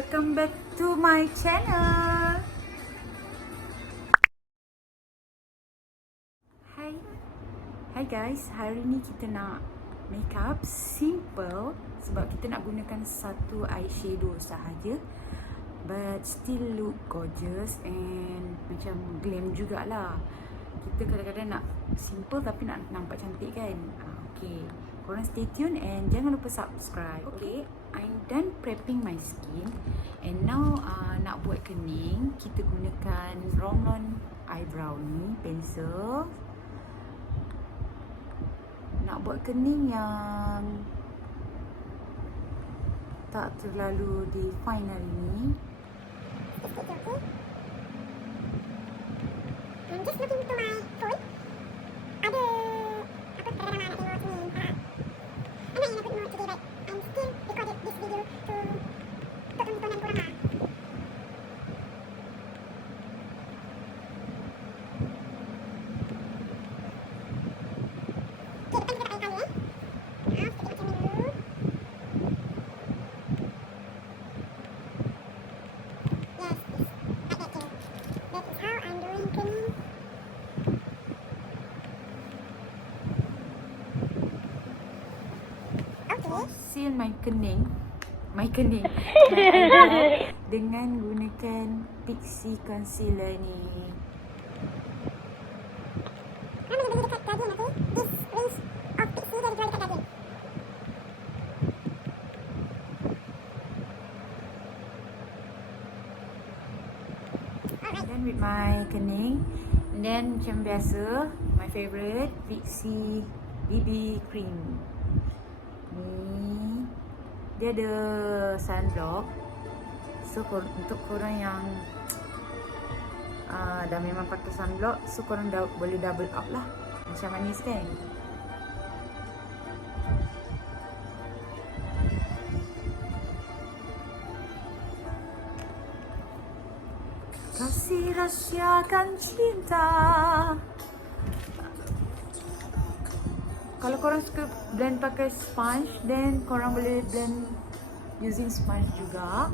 Welcome back to my channel. Hi guys, hari ni kita nak makeup simple sebab kita nak gunakan satu eyeshadow sahaja, but still look gorgeous and macam glam jugalah. Kita kadang-kadang nak simple tapi nak nampak cantik kan. Okay, korang stay tune and jangan lupa subscribe. Okay, I'm done prepping my skin and now nak buat kening. Kita gunakan Rhomlon eyebrow ni, pencil. Nak buat kening yang tak terlalu define hari ni. I'm just looking to my phone. Ada apa kadang-kadang nak tengok sini. I'm not in a good mood today, but I'm still recorded this video to untuk tontonan korang lah. Okay, depan kita pakai colour sedikit macam ni dulu. Yes, like that je. That is how I'm doing cleaning. Conceal my kening my eyebrow dengan gunakan Pixie concealer ni. Mana boleh beli dekat Guardian nanti? This range of Pixie dia dijual dekat Guardian. Then with my kening, and then macam biasa, my favourite Pixie BB cream. Ni dia ada sunblock. So untuk korang yang dah memang pakai sunblock, so korang boleh double up lah. Macam manis kan? Kasih rahsiakan cinta. Kalau korang suka blend pakai sponge, then korang boleh blend using sponge juga.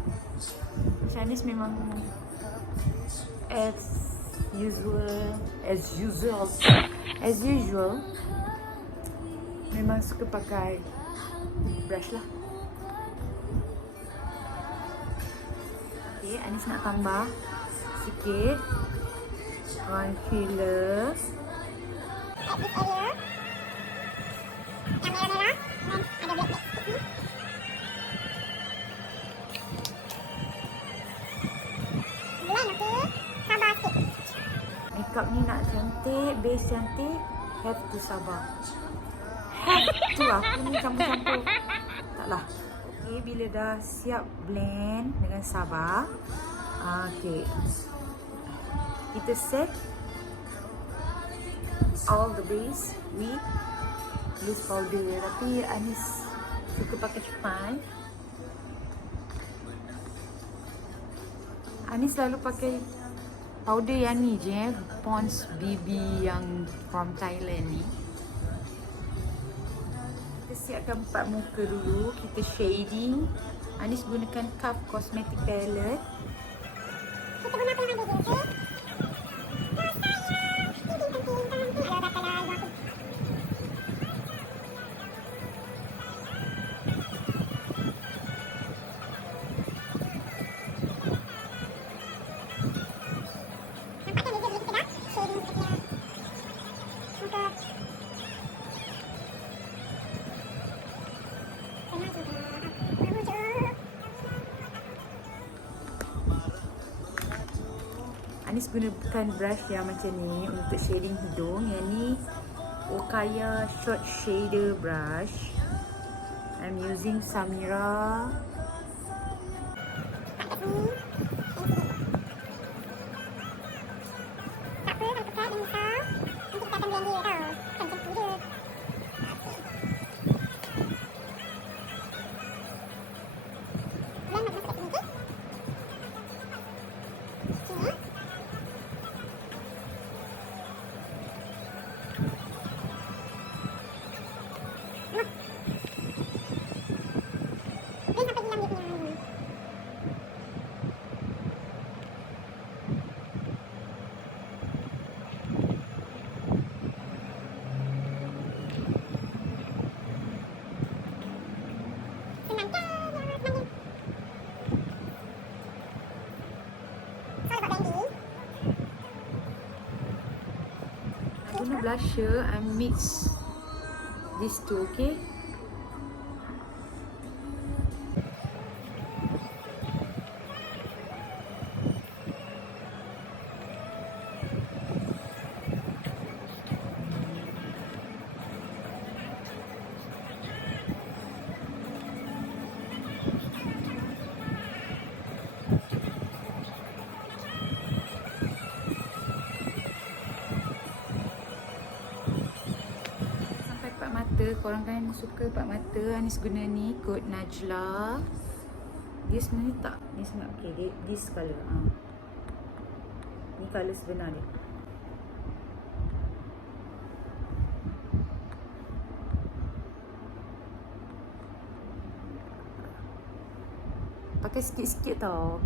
Chinese memang as usual memang suka pakai brush lah. Okay, Anis nak tambah sikit concealer. At this area yang merah-merah dan ada black sikit ni. Blend, okay? Sabar sikit. Makeup ni nak cantik, base cantik, have to sabar. Have to, aku ni campur-campur. Taklah. Okay, bila dah siap blend dengan sabar, okay, kita set all the base with loose powder. Tapi Anis suka pakai sponge. Anis selalu pakai powder yang ni je, Pond's BB yang from Thailand ni. Kita siapkan part muka dulu. Kita shading. Anis gunakan Cup Cosmetic Palette. Kita guna apa yang ada je, okay? Anis gunakan brush yang macam ni untuk shading hidung. Yang ni Okaya Short Shader Brush. I'm using Samira. Tak apa, kalau pekat dan besar, nanti kita akan blend dia tau. Kan macam tu je. Blend masuk kat sini, okay? Sini. Blend sampai blusher, I mix these two, okay? Korang kan suka pak mata, Anis guna ni kod Najla. Dia sebenarnya tak, ni sangat okey. Dia this colour. Ni colour sebenar dia. Pakai sikit-sikit tau.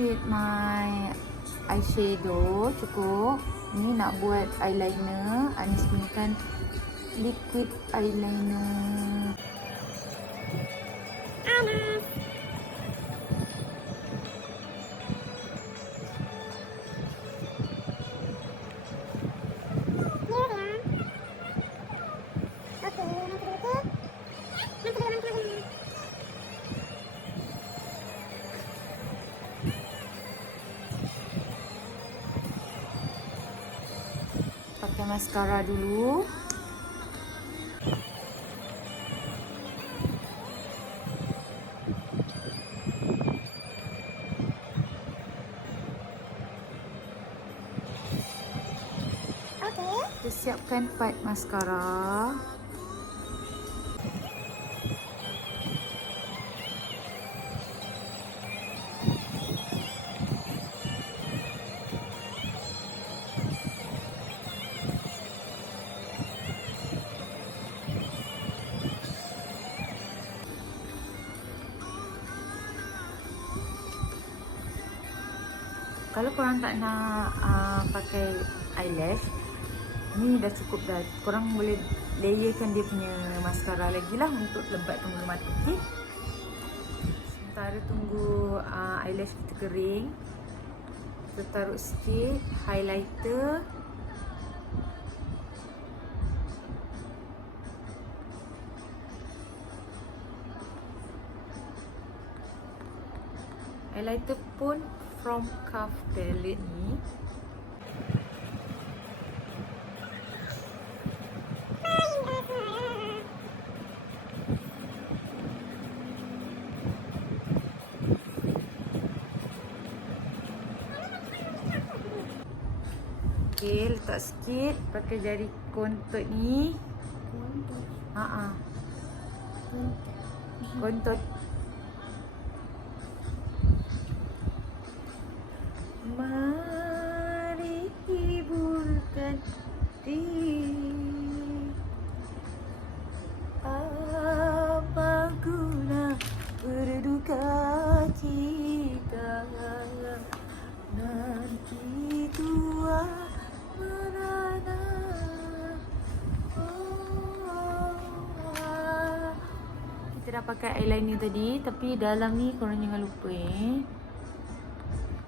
With my eyeshadow cukup. Ni nak buat eyeliner. Anis gunakan liquid eyeliner. Pakai mascara dulu. Kita siapkan part mascara. Kalau korang tak nak pakai eyelash, ni dah cukup dah. Korang boleh layerkan dia punya mascara lagi lah untuk lebatkan bulu mata, okay? Sementara tunggu eyelash kita kering, kita taruh sikit highlighter. Highlighter pun from Cuff palette ni. Okay, letak sikit pakai jari kontot ni. Kontot. Mari hiburkan diri, apa guna berduka cita, nanti tua merana. Kita dah pakai eyeliner tadi, tapi dalam ni korang jangan lupa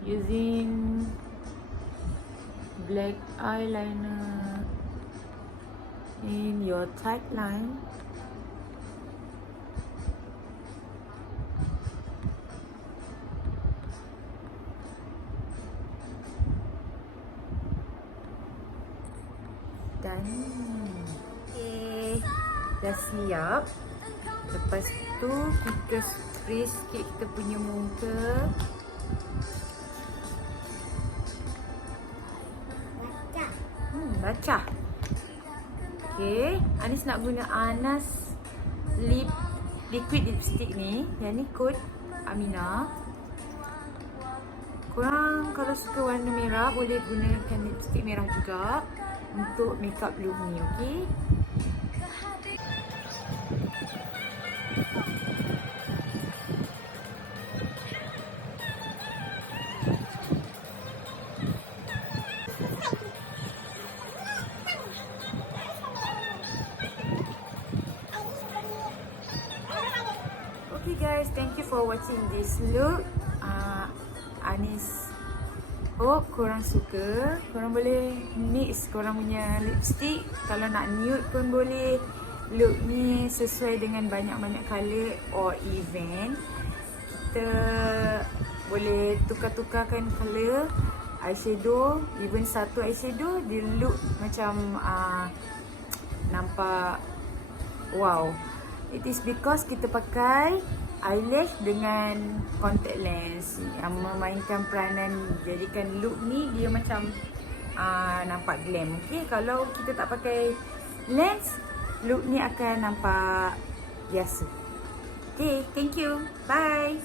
using black eyeliner in your tight line. Okay, dah siap. Lepas tu kita spray sikit kita punya muka. Baca. Okay, Anis nak guna Anas liquid lipstick ni. Yang ni kod Amina. Korang kalau suka warna merah boleh gunakan lipstick merah juga untuk makeup look ni, okey? Okay guys, thank you for watching this look. Anis hope korang suka. Korang boleh mix korang punya lipstick. Kalau nak nude pun boleh. Look ni sesuai dengan banyak-banyak colour or event. Kita boleh tukar-tukarkan colour eyeshadow. Even satu eyeshadow dia look macam nampak wow. It is because kita pakai eyelash dengan contact lens yang memainkan peranan jadikan look ni dia macam nampak glam. Okay, kalau kita tak pakai lens, look ni akan nampak biasa. Okay, thank you. Bye.